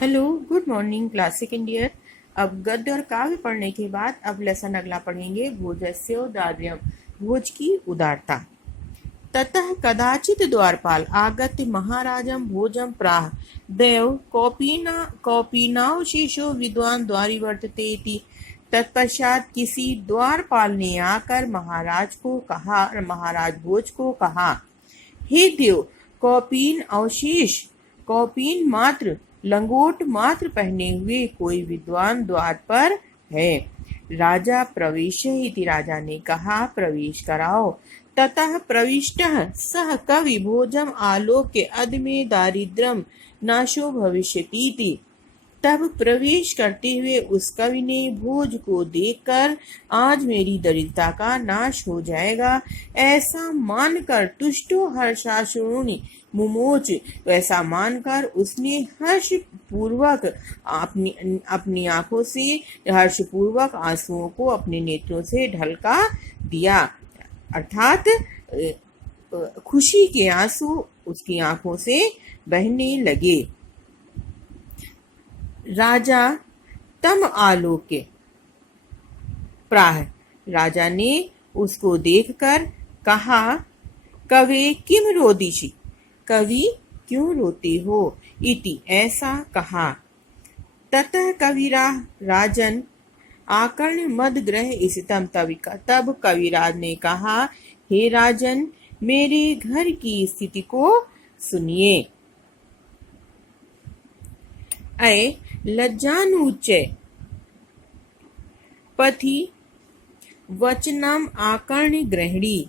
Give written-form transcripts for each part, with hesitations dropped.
Hello, good morning classic Indian. अब गद्य और काव्य पढ़ने के बाद अब लेसन अगला पढ़ेंगे भोजस्य दार्ढ्यम। भोज की उदारता। ततः कदाचित् द्वारपाल आगत्य महाराजं भोजं प्राह देव कौपीनावशेषो विद्वान द्वारि वर्तते इति। तत्पश्चात किसी द्वारपाल ने आकर महाराज भोज को कहा, हे देव, कौपीन अवशेष, कौपीन मात्र, लंगोट मात्र पहने हुए कोई विद्वान द्वार पर है। राजा प्रवेश इति। राजा ने कहा, प्रवेश कराओ। ततः प्रविष्टः सह कवि भोजम आलोक्य अदमे दारिद्र्यम नाशो भविष्यतीति। तब प्रवेश करते हुए उस कवि ने भोज को देखकर आज मेरी दरिद्रता का नाश हो जाएगा ऐसा मानकर तुष्टो हर्षाश्रुणि मुमोच, वैसा मानकर उसने हर्ष पूर्वक अपनी आंखों से हर्ष पूर्वक आंसुओं को अपने नेत्रों से ढलका दिया। अर्थात खुशी के आंसू उसकी आंखों से बहने लगे। राजा तम आलोक्य प्राह, राजा ने उसको देखकर कहा, कवे किम रोदिषि, कवि क्यों रोते हो, इति ऐसा कहा। ततः कविरा राजन आकर्ण मद ग्रह स्थितम। तब कविराज ने कहा, हे राजन, मेरे घर की स्थिति को सुनिए। अय लज्जानुच्चय पथि वचनम आकर्ण ग्रहणी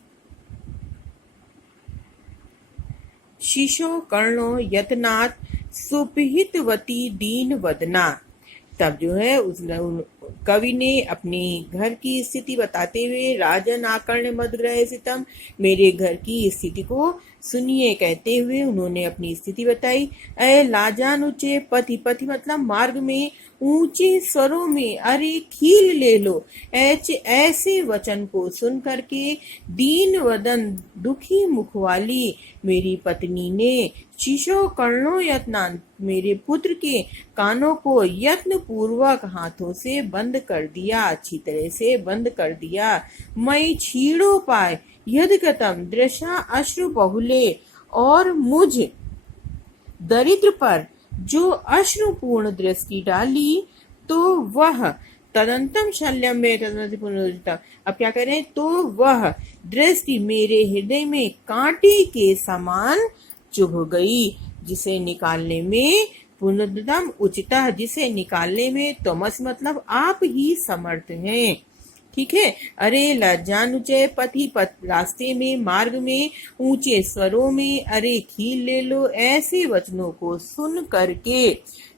शिशो कर्णो यतनात् सुपिहितवती दीन वदना। तब जो है उस कवि ने अपने घर की स्थिति बताते हुए, राजन आकर्ण मदग्रह स्थितम, मेरे घर की स्थिति को सुनिए कहते हुए उन्होंने अपनी स्थिति बताई। अय लाजानुचे पथि, पथि मतलब मार्ग में, ऊंचे स्वरों में अरे खील ले लो, ऐसे वचन को सुन करके दीन वदन दुखी मुख वाली मेरी पत्नी ने शिशो कर्णो यत्नान, मेरे पुत्र के कानों को यत्न पूर्वक हाथों से बंद कर दिया, अच्छी तरह से बंद कर दिया। मैं छीड़ो पाए यदगतम दृशा अश्रु बहुले, और मुझ दरिद्र पर जो अश्रुपूर्ण दृष्टि डाली तो वह तदंतम शल्यम में पुनरुदिता। अब क्या करें, तो वह दृष्टि मेरे हृदय में कांटे के समान चुभ गई, जिसे निकालने में पुनरुदम उचिता, जिसे निकालने में तमस मतलब आप ही समर्थ हैं। ठीक है। अरे लज्जानुचय पथि, पथ रास्ते में, मार्ग में, ऊंचे स्वरों में अरे खील ले लो, ऐसे वचनों को सुन करके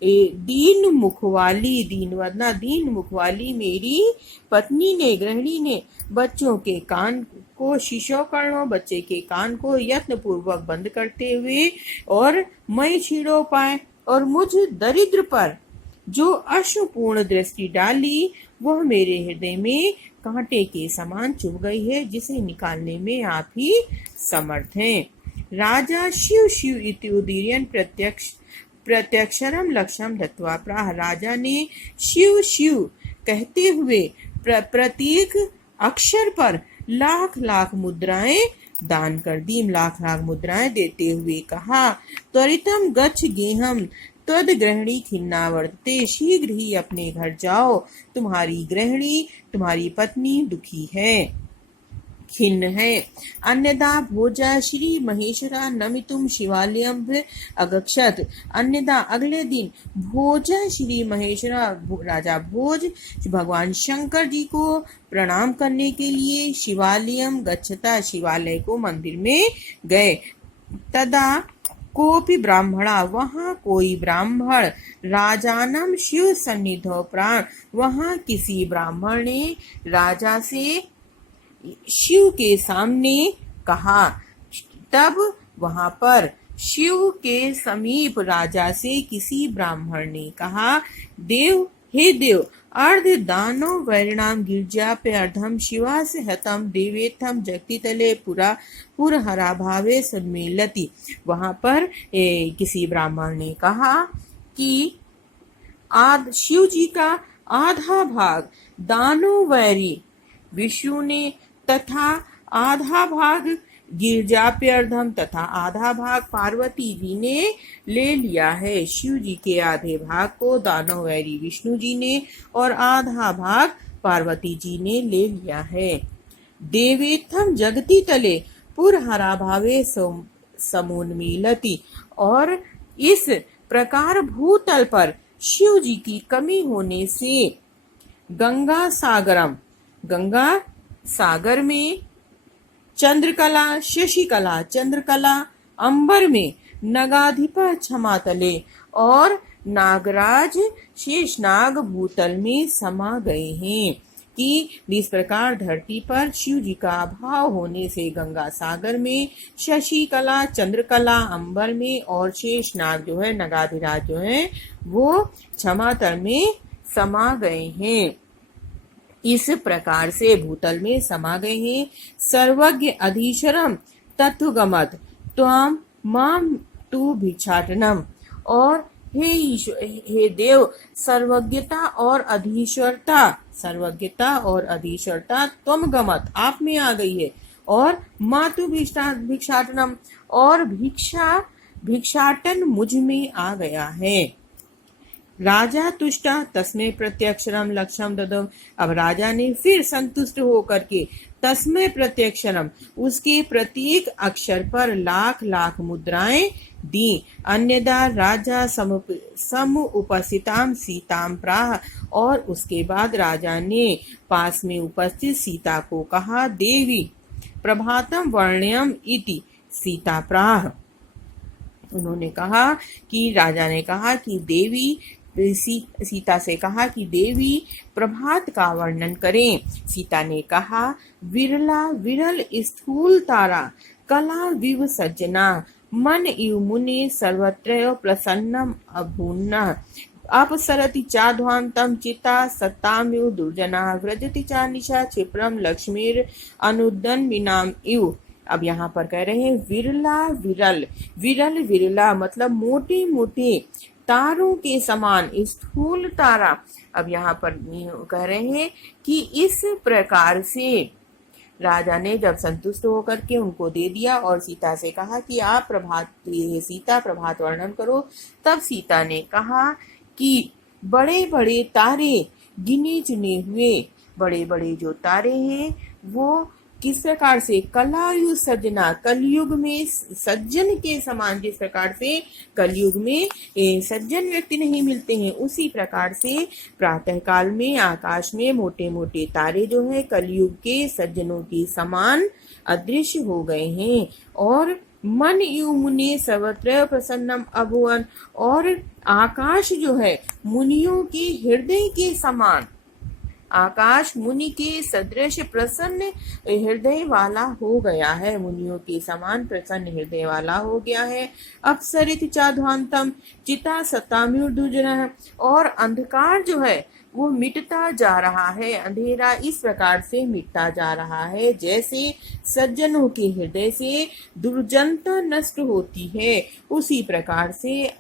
दीन मुख वाली, दीन वदना दीन मुख वाली मेरी पत्नी ने, गृहिणी ने बच्चों के कान को, शिशो कर्णों बच्चे के कान को यत्न पूर्वक बंद करते हुए, और मैं छीड़ो पाए, और मुझ दरिद्र पर जो अश्रुपूर्ण दृष्टि डाली वह मेरे हृदय में कांटे के समान चुभ गई है, जिसे निकालने में आप ही समर्थ हैं। राजा शिव शिव इति उदीर्यन प्रत्यक्षरम लक्ष्यम दत्वा प्राह, राजा ने शिव शिव कहते हुए प्रत्येक अक्षर पर लाख लाख मुद्राएं दान कर दी, लाख लाख मुद्राएं देते हुए कहा, त्वरितम गच्छ गेहम तद गृहिणी खिन्ना वर्तते, शीघ्र ही अपने घर जाओ, तुम्हारी गृहिणी, तुम्हारी पत्नी दुखी है, खिन्न है। अन्यदा भोजा श्री महेश्वरा नमितुम शिवालयम अगक्षत, अन्यदा अगले दिन भोजा श्री महेश्वरा, राजा भोज भगवान शंकर जी को प्रणाम करने के लिए शिवालयम गच्छता, शिवालय को मंदिर में गए। तदा कोपि ब्राह्मणा, वहाँ कोई ब्राह्मण, राजानम शिव सन्निधो प्राण, वहाँ किसी ब्राह्मण ने राजा से शिव के सामने कहा। तब वहां पर शिव के समीप राजा से किसी ब्राह्मण ने कहा, देव, हे देव, अर्ध दानो वैरिणाम गिरजा पे अर्धम शिवास हतम देवेथम जगति तले पुरा पुर हरा भावे सन्मेलति। वहां पर किसी ब्राह्मण ने कहा कि शिव जी का आधा भाग दानवैरी विष्णु ने तथा आधा भाग गिरजाप्यर्धम तथा आधा भाग पार्वती जी ने ले लिया है। शिव जी के आधे भाग को दानवैरी विष्णु जी ने और आधा भाग पार्वती जी ने ले लिया है। देवेत्थम जगति तले पुरहरा भावे समुन्मीलति, और इस प्रकार भूतल पर शिव जी की कमी होने से गंगा सागर में चंद्रकला शशिकला चंद्रकला अंबर में नगाधिप क्षमातले और नागराज शेषनाग भूतल में समा गए हैं। कि इस प्रकार धरती पर शिव जी का अभाव होने से गंगा सागर में, शशिकला चंद्रकला अंबर में और शेषनाग जो है नगाधिराज जो है वो क्षमातल में समा गए हैं। इस प्रकार से भूतल में समा गए हैं। सर्वज्ञ अधीश्वरम तत्वगमत त्वाम माम तु भिक्षाटनम, और हे देव सर्वज्ञता और अधीश्वरता तुम गमत आप में आ गई है, और मातु भिक्षाटनम और भिक्षाटन मुझ में आ गया है। राजा तुष्टा तस्मै प्रत्यक्षरम लक्ष्यम ददम, अब राजा ने फिर संतुष्ट होकर के तस्मै प्रत्यक्षरम उसके प्रत्येक अक्षर पर लाख लाख मुद्राएं दी। अन्यदा राजा समुपस्थिताम सीताम प्राह, और उसके बाद राजा ने पास में उपस्थित सीता को कहा देवी प्रभातम वर्ण्यम इति सीता प्राह। उन्होंने कहा कि राजा ने कहा कि देवी सीता से कहा कि देवी प्रभात का वर्णन करें। सीता ने कहा विरल स्थूल तारा कला विव सज्जना मन इव मुने सर्वत्र प्रसन्नम अभून्ना अपसरति चाध्वांतम चिता सत्तामिव दुर्जना व्रजति चा निशा क्षिप्रम लक्ष्मीर अनुदन विनाम इव। अब यहाँ पर कह रहे हैं विरला मतलब मोटे मोटे तारों के समान स्थूल तारा। अब यहाँ पर कह रहे हैं कि इस प्रकार से राजा ने जब संतुष्ट होकर के उनको दे दिया और सीता से कहा कि आप सीता प्रभात वर्णन करो, तब सीता ने कहा कि बड़े बड़े तारे गिने चुने हुए बड़े बड़े जो तारे हैं वो किस प्रकार से कलायु सज्जना कलयुग में सज्जन के समान, जिस प्रकार से कलयुग में सज्जन व्यक्ति नहीं मिलते हैं उसी प्रकार से प्रातः काल में आकाश में मोटे मोटे तारे जो है कलयुग के सज्जनों के समान अदृश्य हो गए हैं। और मन यु मुनि सर्वत्र प्रसन्नम अभुवन, और आकाश जो है मुनियों के हृदय के समान, आकाश मुनि के सदृश प्रसन्न हृदय वाला हो गया है, मुनियों के समान प्रसन्न हृदय वाला हो गया है। अपसरित चाध्वांतम चिता सताम्युर्दुजन, और अंधकार जो है वो मिटता जा रहा है, अंधेरा इस प्रकार से मिटता जा रहा है जैसे सज्जनों के हृदय से दुर्जनता नष्ट होती है, उसी प्रकार से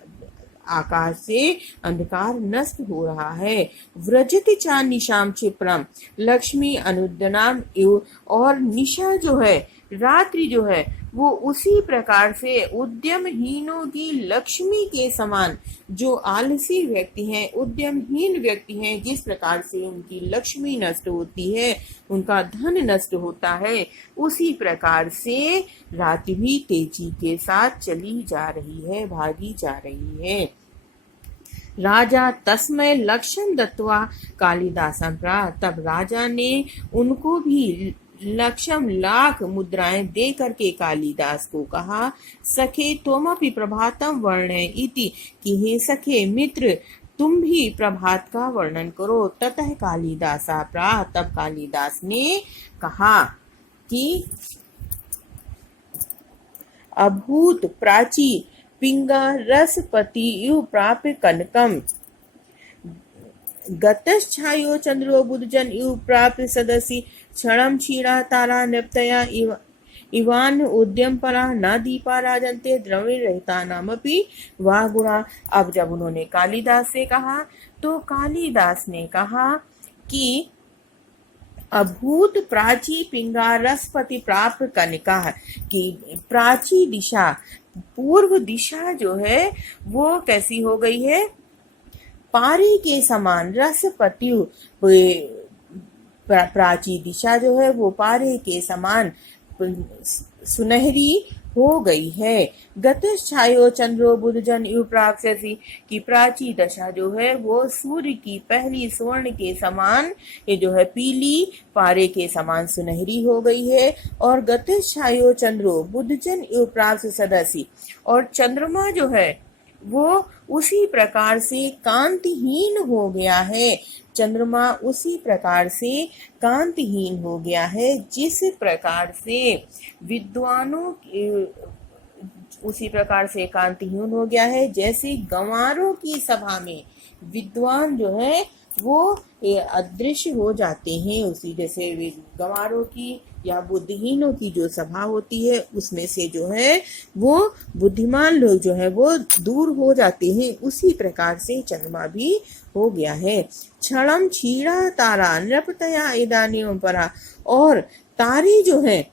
आकाश से अंधकार नष्ट हो रहा है। व्रजति चा निशाम क्षिप्रम लक्ष्मी अनुदनाम इव, और निशा जो है रात्रि जो है वो उसी प्रकार से उद्यमहीनों की लक्ष्मी के समान, जो आलसी व्यक्ति हैं उद्यमहीन व्यक्ति हैं जिस प्रकार से उनकी लक्ष्मी नष्ट होती है, उनका धन नष्ट होता है, उसी प्रकार से रात्रि भी तेजी के साथ चली जा रही है, भागी जा रही है। राजा तस्मय लक्ष्यम दत्वा कालिदासम प्रा, तब राजा ने उनको भी लक्ष्यम लाख मुद्राएं दे करके कालिदास को कहा सखे त्वमपि प्रभातम वर्ण इति, कि हे सखे मित्र तुम भी प्रभात का वर्णन करो। ततः कालिदासा प्राह, तब कालिदास ने कहा कि अभूत प्राची पिंगा रसपति इव प्राप्य कनकम गतश्छायो चंद्रो बुधजन इव प्राप्य सदसी क्षणम क्षीणा तारा नृप्तया इवान उद्यम परा न दीपा राजन्ते द्रविण रहता नामपि वाह गुणा। अब जब उन्होंने कालिदास से कहा तो कालिदास ने कहा कि अभूत प्राची पिंगारसपति प्राप्त कनिका, कि प्राची दिशा, पूर्व दिशा जो है वो कैसी हो गई है, पारे के समान, रसपति, प्राची दिशा जो है वो पारे के समान सुनहरी हो गई है। गतश्छायो चंद्रो बुधजन यु प्राप्स्यसि, की प्राची दशा जो है वो सूर्य की पहली स्वर्ण के समान, ये जो है पीली पारे के समान सुनहरी हो गई है। और गतश्छायो चंद्रो बुधजन यु प्राप्त सदसि, और चंद्रमा जो है वो उसी प्रकार से कांतिहीन हो गया है। चंद्रमा उसी प्रकार से कांतिहीन हो गया है जिस प्रकार से विद्वानों उसी प्रकार से कांतिहीन हो गया है जैसे गंवारों की सभा में विद्वान जो है वो अदृश्य हो जाते हैं। उसी जैसे गंवारों की या बुद्धिहीनों की जो सभा होती है उसमें से जो है वो बुद्धिमान लोग जो है वो दूर हो जाते हैं, उसी प्रकार से चंद्रमा भी हो गया है। क्षणम क्षीणा तारा नृपतया इदानीम परा, और तारे जो है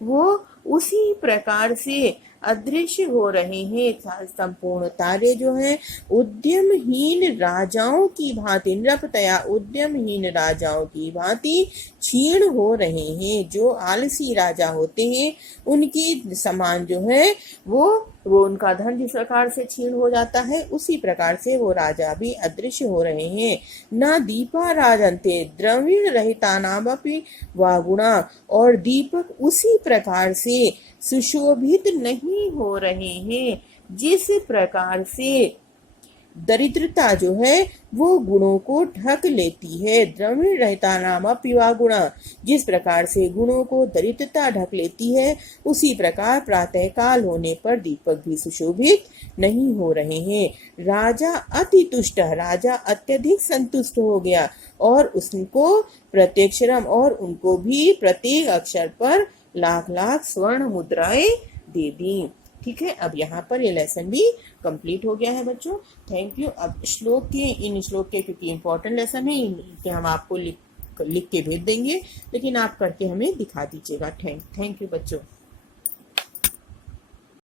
वो उसी प्रकार से अदृश्य हो रहे हैं। संपूर्ण तारे जो हैं उद्यमहीन राजाओं की भांति, नृपतया उद्यमहीन राजाओं की भांति क्षीण हो रहे हैं। जो आलसी राजा होते हैं उनकी समान जो है वो उनका धन जिस प्रकार से क्षीण हो जाता है उसी प्रकार से वो राजा भी अदृश्य हो रहे हैं। न दीपा राजन्ते द्रविण रहिता नामपि वा गुणा, और दीपक उसी प्रकार से सुशोभित नहीं हो रहे हैं जिस प्रकार से दरिद्रता जो है वो गुणों को ढक लेती है। द्रविण रहता नाम पिवा गुणा, जिस प्रकार से गुणों को दरिद्रता ढक लेती है उसी प्रकार प्रातः काल होने पर दीपक भी सुशोभित नहीं हो रहे हैं। राजा अति तुष्ट, राजा अत्यधिक संतुष्ट हो गया और उसको प्रत्यक्षरम, और उनको भी प्रत्येक अक्षर पर लाख लाख स्वर्ण मुद्राएं दे दी। ठीक है, अब यहाँ पर ये लेसन भी कंप्लीट हो गया है बच्चों। Thank you. अब इन श्लोक के क्योंकि इम्पोर्टेंट लेसन है इनके हम आपको लिख के भेज देंगे, लेकिन आप करके हमें दिखा दीजिएगा। थैंक यू बच्चों।